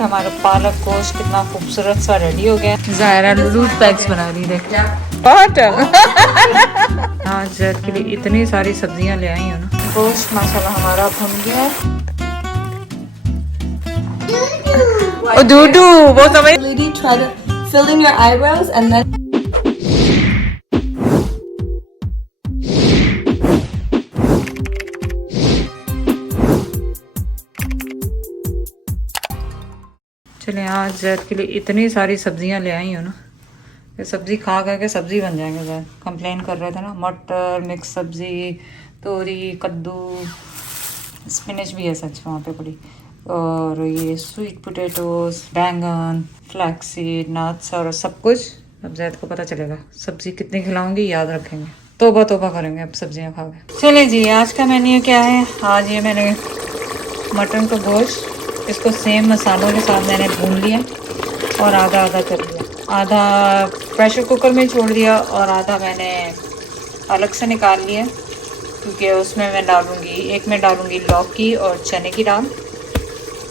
हमारा पालक गोश्त कितना खूबसूरत सा रेडी हो गया। ज़ायरा दूध पैक्स बना रही है बहुत हाँ ज़ैद के लिए इतनी सारी सब्जियां ले आई हूँ ना। गोश्त माशाल्लाह हमारा भुन गया है। डूडू वो समझ try to fill in your eyebrows and then चले आज ज़ैद के लिए इतनी सारी सब्जियां ले आई हूँ ना। ये सब्जी खा करके सब्जी बन जाएंगे। ज़ैद कंप्लेन कर रहे थे ना, मटर मिक्स सब्जी, तोरी, कद्दू, स्पिनच भी है सच वहाँ पे पड़ी, और ये स्वीट पोटैटोज, बैंगन, फ्लैक्सीड, नट्स और सब कुछ। अब ज़ैद को पता चलेगा सब्जी कितनी खिलाऊंगी, याद रखेंगे। तोबा तोबा करेंगे अब सब्जियां खा के। चले जी आज का मेन्यू क्या है। आज ये मैंने मटन का गोश्त, इसको सेम मसालों के साथ मैंने भून लिया और आधा आधा कर लिया। आधा प्रेशर कुकर में छोड़ दिया और आधा मैंने अलग से निकाल लिया, क्योंकि उसमें मैं डालूँगी, एक में डालूँगी लौकी और चने की दाल,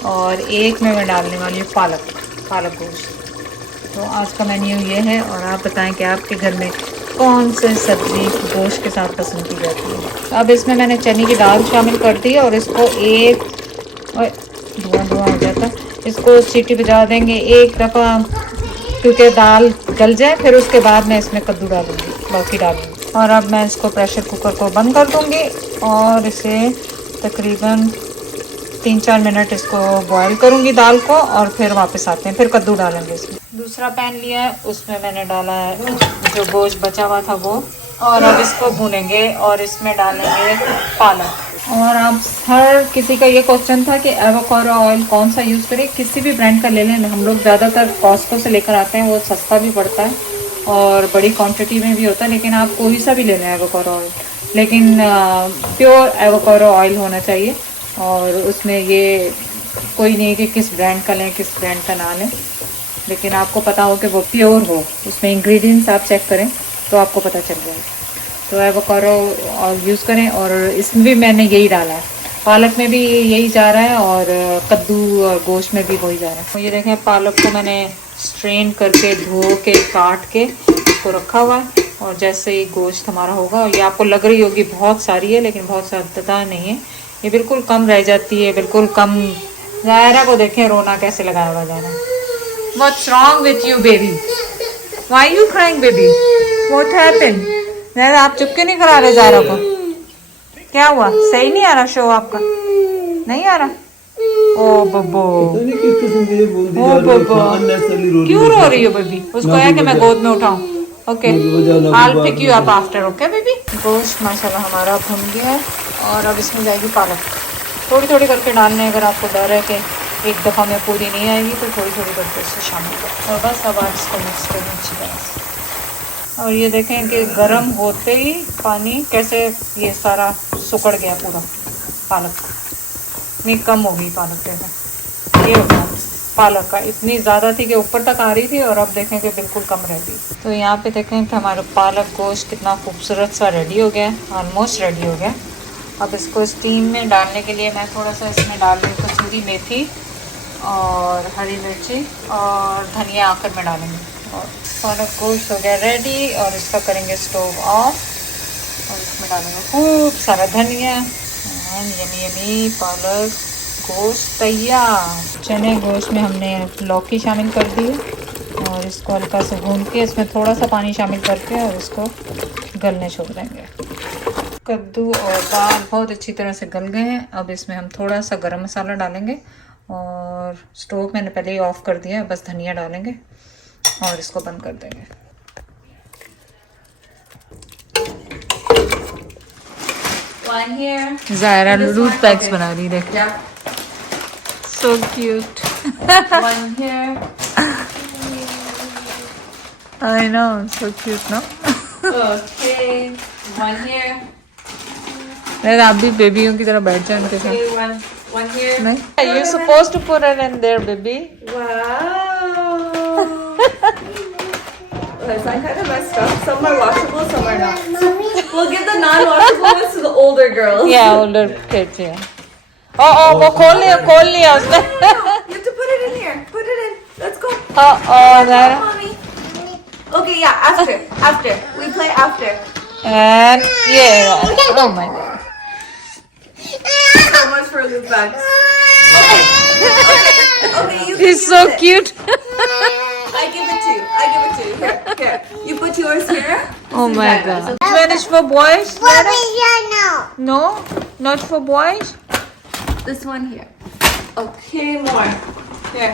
और एक में मैं डालने वाली हूँ पालक गोश्त। तो आज का मेन्यू ये है। और आप बताएं कि आपके घर में कौन से सब्ज़ी गोश्त के साथ पसंद की जाती है। अब इसमें मैंने चने की दाल शामिल कर दी और इसको एक धुआं हो जाता, इसको सीटी बजा देंगे एक दफ़ा, क्योंकि दाल गल जाए। फिर उसके बाद मैं इसमें कद्दू डालूँगी, लौकी डालूँगी। और अब मैं इसको प्रेशर कुकर को बंद कर दूँगी और इसे तकरीबन 3-4 मिनट इसको बॉईल करूँगी दाल को, और फिर वापस आते हैं, फिर कद्दू डालेंगे इसमें। दूसरा पैन लिया है, उसमें मैंने डाला है जो गोश्त बचा हुआ था वो, और अब इसको भूनेंगे और इसमें डालेंगे पालक। और अब हर किसी का ये क्वेश्चन था कि एवोकाडो ऑयल कौन सा यूज़ करें। किसी भी ब्रांड का ले लें, हम लोग ज़्यादातर कॉस्को से लेकर आते हैं, वो सस्ता भी पड़ता है और बड़ी क्वांटिटी में भी होता है। लेकिन आप कोई सा भी ले लें एवोकाडो ऑयल, लेकिन प्योर एवोकाडो ऑयल होना चाहिए। और उसमें ये कोई नहीं है कि किस ब्रांड का लें, किस ब्रांड का ना लें, लेकिन आपको पता हो कि वो प्योर हो। उसमें इंग्रेडिएंट्स आप चेक करें तो आपको पता चल जाएगा। तो एवोकाडो ऑयल यूज़ करें। और इसमें भी मैंने यही डाला है, पालक में भी यही जा रहा है और कद्दू और गोश्त में भी वही जा रहा है। तो ये देखें पालक को मैंने स्ट्रेन करके धो के काट के इसको रखा हुआ है। और जैसे ही गोश्त हमारा होगा, ये आपको लग रही होगी बहुत सारी है, लेकिन बहुत ज़्यादा नहीं है, ये बिल्कुल कम रह जाती है, बिल्कुल कम। ज़ायरा को देखें रोना कैसे लगाया हुआ जा रहा है। What's wrong with you, baby? Why are you crying, baby? What happened? Zaira आप चुप क्यों नहीं करा रहे ज़ायरा को? क्या हुआ? सही नहीं आ रहा शो आपका? नहीं आ रहा? ओ बब्बो, ओ बब्बो, क्यों रो रही हो बेबी? उसको है कि मैं गोद में उठाऊं? Okay, I'll pick you up after, okay baby? गोश्त माशाल्लाह हमारा भुन गया है और अब इसमें जाएगी पालक। थोड़ी थोड़ी करके डालने, अगर आपको डर है कि एक दफ़ा में पूरी नहीं आएगी तो थोड़ी थोड़ी करके इससे शामिल करें। और बस अब आप इसको मिक्स करें अच्छी तरह से। और ये देखें कि गर्म होते ही पानी कैसे ये सारा सुकड़ गया पूरा पालक, इतनी कम हो गई पालक। देखा ये होता पालक का, इतनी ज़्यादा थी कि ऊपर तक आ रही थी और अब देखें कि बिल्कुल कम रह गई। तो यहाँ पे देखें कि हमारा पालक गोश्त कितना खूबसूरत सा रेडी हो गया, ऑलमोस्ट रेडी हो गया। अब इसको स्टीम में डालने के लिए मैं थोड़ा सा इसमें डाल रही हूँ कसूरी मेथी और हरी मिर्ची और धनिया आखिर में डालेंगे। और पालक गोश्त हो गया रेडी और इसका करेंगे स्टोव ऑफ और इसमें डालेंगे खूब सारा धनिया। यमी यमी पालक गोश्त तैयार। चने गोश्त में हमने लौकी शामिल कर दी और इसको हल्का सा भून के इसमें थोड़ा सा पानी शामिल करके और इसको गलने छोड़ देंगे। कद्दू और दाल बहुत अच्छी तरह से गल गए हैं। अब इसमें हम थोड़ा सा गरम मसाला डालेंगे और स्टोव मैंने पहले ही ऑफ़ कर दिया है, बस धनिया डालेंगे और इसको बंद कर देंगे। ज़ायरा दूध पैक्स बना रही है, so cute. one here. I know, so cute, no? Okay, one here. नहीं आप भी बेबियों की तरह बैठ जाए उनके साथ। Okay, one here. नहीं, you're supposed to put it in there, baby. Wow. It's like kind of messed up. Some are washable, some are not. We'll give the non-washable ones to the older girls. Yeah, older kids, yeah. Oh, वो खोल लिया उसने। You have to put it in here. Zaira. Mommy. Okay, yeah, after. We play after. And yeah. Oh my god. So much for loot bags. Okay, you can He's use so it. cute. I give it to you. Here. You put yours here. Oh This is my Zaira's. god. Which one is for boys? Zaira? No, not for boys. This one here. Okay, more. Here.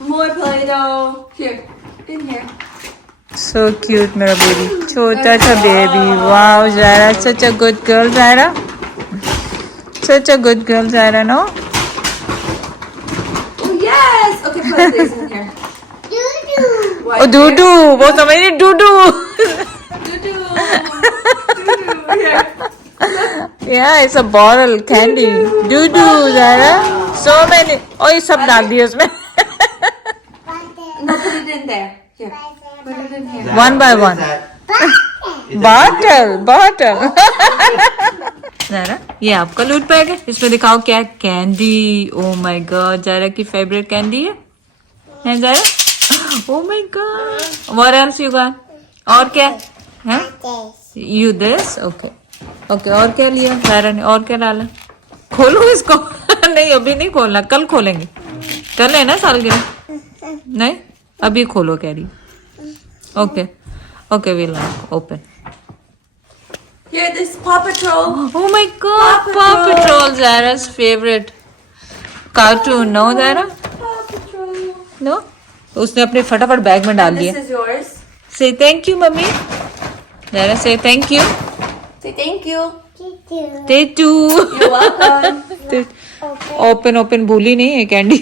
More Play-Doh. Here. In here. So cute, my baby. Chota cha baby. Wow, Zaira, such a good girl, Zaira. Such a good girl, Zaira, no? Oh, yes. Okay, put this in here. Oh, doo-doo. Wo samajh nahi, doo-doo. Doo-doo. Here. Yeah, it's a bottle candy. Doo-doo, Zaira. So many. Oh, ये सब डाल दिए उसमें. No, put it in there. Here. Put it in here. One by one. Bottle. Zaira, ये आपका लूट bag है. इसमें दिखाओ क्या candy. Oh my God, Zaira की favorite कैंडी है. है Zaira? Oh my God. What else you got? और क्या? हैं? You this? Okay. Okay. और क्या लिया Zaira ने? और क्या डाला? खोलो इसको. नहीं अभी नहीं खोलना. कल खोलेंगे. कल है ना सालगिरह? नहीं? अभी खोलो carry. Okay. Okay, we'll open. Here, this Paw Patrol. Oh my God, Paw Patrol, Zaira's favorite cartoon. No, Zaira? Paw Patrol. No? उसने अपने फटाफट बैग में डाल दिया. This is yours. Say thank you, mummy. Zaira, say thank you. Say thank you. Say too. You're welcome. Open भूली नहीं है candy.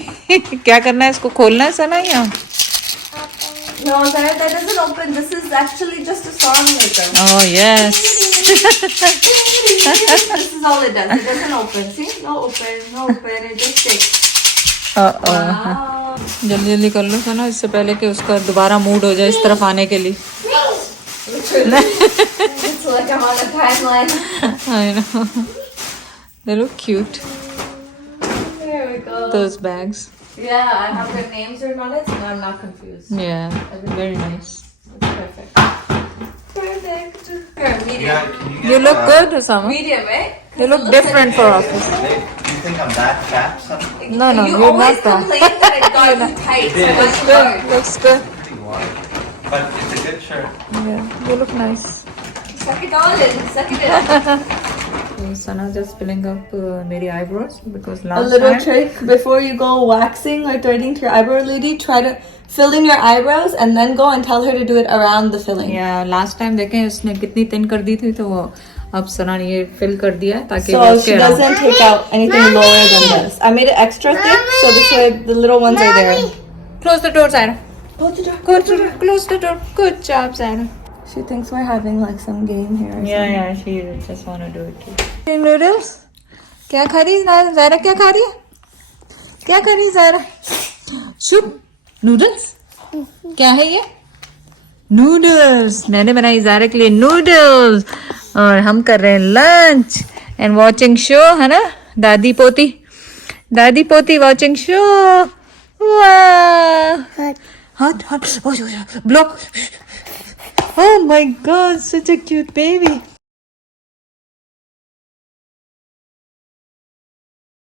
क्या करना है इसको खोलना है सना या? No, that doesn't open. This is actually just a song maker. Oh yes. This is all it does. It doesn't open. See? No open. It just sticks. Wow. जल्दी कर लो सना इससे पहले कि उसका दोबारा मूड हो जाए इस तरफ आने के लिए. It's like I'm on a timeline. I know. They look cute. There we go. Those bags. Yeah, I have their names written on it, so now I'm not confused. Yeah, very nice. That's perfect. Perfect. Here, medium. You look good, Osama. Medium, right? You look different for office. Do you think I'm that fat? Something No, You you're always not that. complain that it got you tight. So Yeah. much hard. Looks good. pretty wide. But it's a good shirt. Yeah, you look nice. Suck it all in. Suck it in. Sana just filling up मेरी eyebrows because A last little time. trick before you go waxing or threading to your eyebrow lady, try to fill in your eyebrows and then go and tell her to do it around the filling. Yeah, last time देखें उसने कितनी thin कर दी थी तो वो अब सना ने ये fill कर दिया ताकि So वो she उसके doesn't take out anything lower than this. I made it extra thick so this way the little ones are there. Close the door, Zaira. Close the door. Close the door. Good job, Zaira. She thinks we're having like some game here. Or Yeah, she just want to do it too. Noodles? क्या खा रही है Zaira? क्या खा रही है? क्या खा रही है Zaira? Soup? Noodles? क्या है ये? Noodles. मैंने बनाई Zaira के लिए noodles. और हम कर रहे हैं lunch and watching show, है ना? दादी पोती watching show. Wow. Hot. Oh, block. Oh my God, such a cute baby.